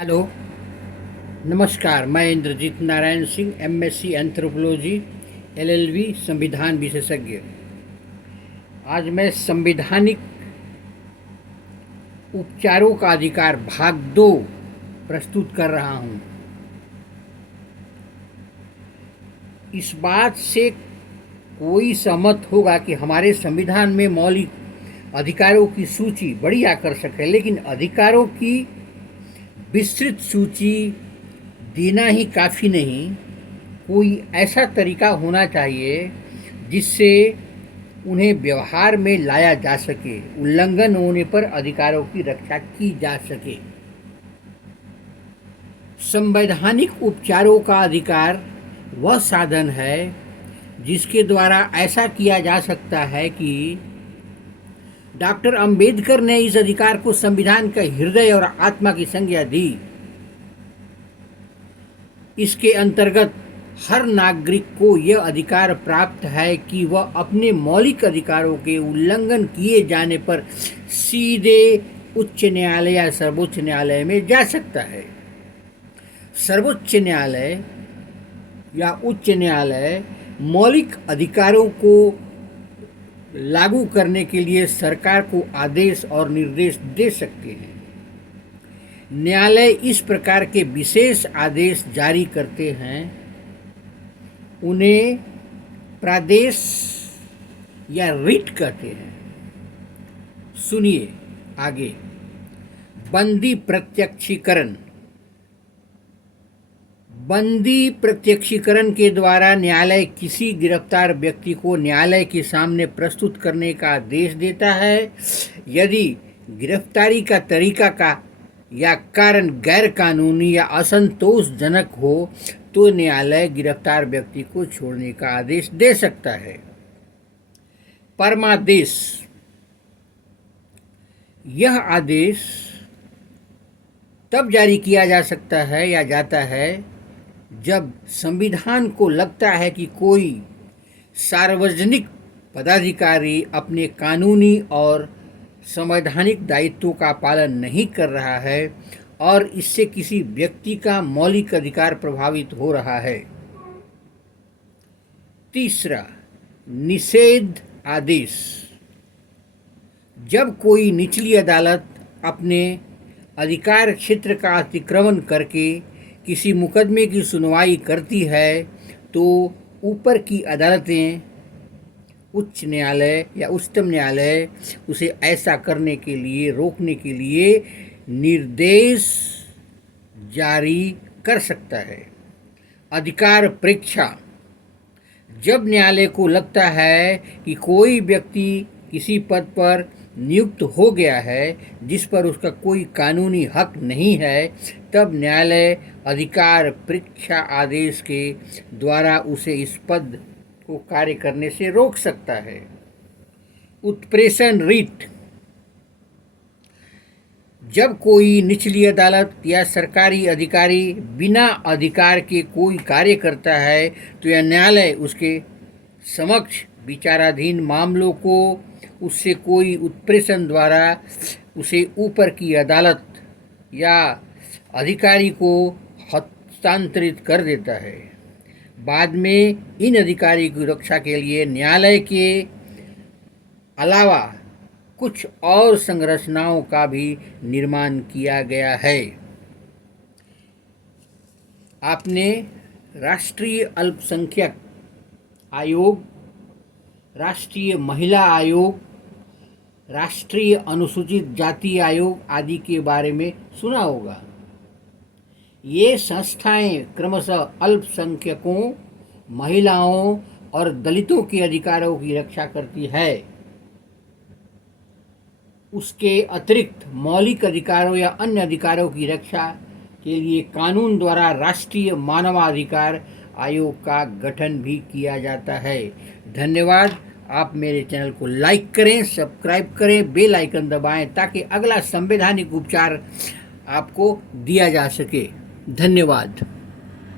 Hello. नमस्कार। मैं Indrajit Narayan Singh, MSc anthropology, LLB, संविधान विशेषज्ञ। आज मैं संवैधानिक उपचारों का अधिकार भाग 2 प्रस्तुत कर रहा हूँ। इस बात से कोई सहमत होगा कि हमारे संविधान में मौलिक अधिकारों की सूची बड़ी आकर्षक है, लेकिन अधिकारों की विस्तृत सूची देना ही काफ़ी नहीं। कोई ऐसा तरीका होना चाहिए जिससे उन्हें व्यवहार में लाया जा सके, उल्लंघन होने पर अधिकारों की रक्षा की जा सके। संवैधानिक उपचारों का अधिकार वह साधन है जिसके द्वारा ऐसा किया जा सकता है कि डॉक्टर अंबेडकर ने इस अधिकार को संविधान का हृदय और आत्मा की संज्ञा दी। इसके अंतर्गत हर नागरिक को यह अधिकार प्राप्त है कि वह अपने मौलिक अधिकारों के उल्लंघन किए जाने पर सीधे उच्च न्यायालय या सर्वोच्च न्यायालय में जा सकता है। सर्वोच्च न्यायालय या उच्च न्यायालय मौलिक अधिकारों को लागू करने के लिए सरकार को आदेश और निर्देश दे सकते हैं। न्यायालय इस प्रकार के विशेष आदेश जारी करते हैं, उन्हें प्रादेश या रिट कहते हैं। सुनिए आगे। बंदी प्रत्यक्षीकरण। बंदी प्रत्यक्षीकरण के द्वारा न्यायालय किसी गिरफ्तार व्यक्ति को न्यायालय के सामने प्रस्तुत करने का आदेश देता है। यदि गिरफ्तारी का तरीका का या कारण गैर कानूनी या असंतोषजनक हो तो न्यायालय गिरफ्तार व्यक्ति को छोड़ने का आदेश दे सकता है। परमादेश। यह आदेश तब जारी किया जा सकता है या जाता है जब संविधान को लगता है कि कोई सार्वजनिक पदाधिकारी अपने कानूनी और संवैधानिक दायित्वों का पालन नहीं कर रहा है और इससे किसी व्यक्ति का मौलिक अधिकार प्रभावित हो रहा है। तीसरा, निषेध आदेश। जब कोई निचली अदालत अपने अधिकार क्षेत्र का अतिक्रमण करके किसी मुकदमे की सुनवाई करती है तो ऊपर की अदालतें, उच्च न्यायालय या उच्चतम न्यायालय उसे ऐसा करने के लिए रोकने के लिए निर्देश जारी कर सकता है। अधिकार परीक्षा। जब न्यायालय को लगता है कि कोई व्यक्ति किसी पद पर नियुक्त हो गया है जिस पर उसका कोई कानूनी हक नहीं है, तब न्यायालय अधिकार परीक्षा आदेश के द्वारा उसे इस पद को कार्य करने से रोक सकता है। उत्प्रेषण रिट। जब कोई निचली अदालत या सरकारी अधिकारी बिना अधिकार के कोई कार्य करता है तो यह न्यायालय उसके समक्ष विचाराधीन मामलों को उससे कोई उत्प्रेषण द्वारा उसे ऊपर की अदालत या अधिकारी को हस्तांतरित कर देता है। बाद में इन अधिकारी की रक्षा के लिए न्यायालय के अलावा कुछ और संरचनाओं का भी निर्माण किया गया है। आपने राष्ट्रीय अल्पसंख्यक आयोग, राष्ट्रीय महिला आयोग, राष्ट्रीय अनुसूचित जाति आयोग आदि के बारे में सुना होगा। ये संस्थाएं क्रमशः अल्पसंख्यकों, महिलाओं और दलितों के अधिकारों की रक्षा करती है। उसके अतिरिक्त मौलिक अधिकारों या अन्य अधिकारों की रक्षा के लिए कानून द्वारा राष्ट्रीय मानवाधिकार आयोग का गठन भी किया जाता है। धन्यवाद। आप मेरे चैनल को लाइक करें, सब्सक्राइब करें, बेल आइकन दबाएं ताकि अगला संवैधानिक उपचार आपको दिया जा सके। धन्यवाद।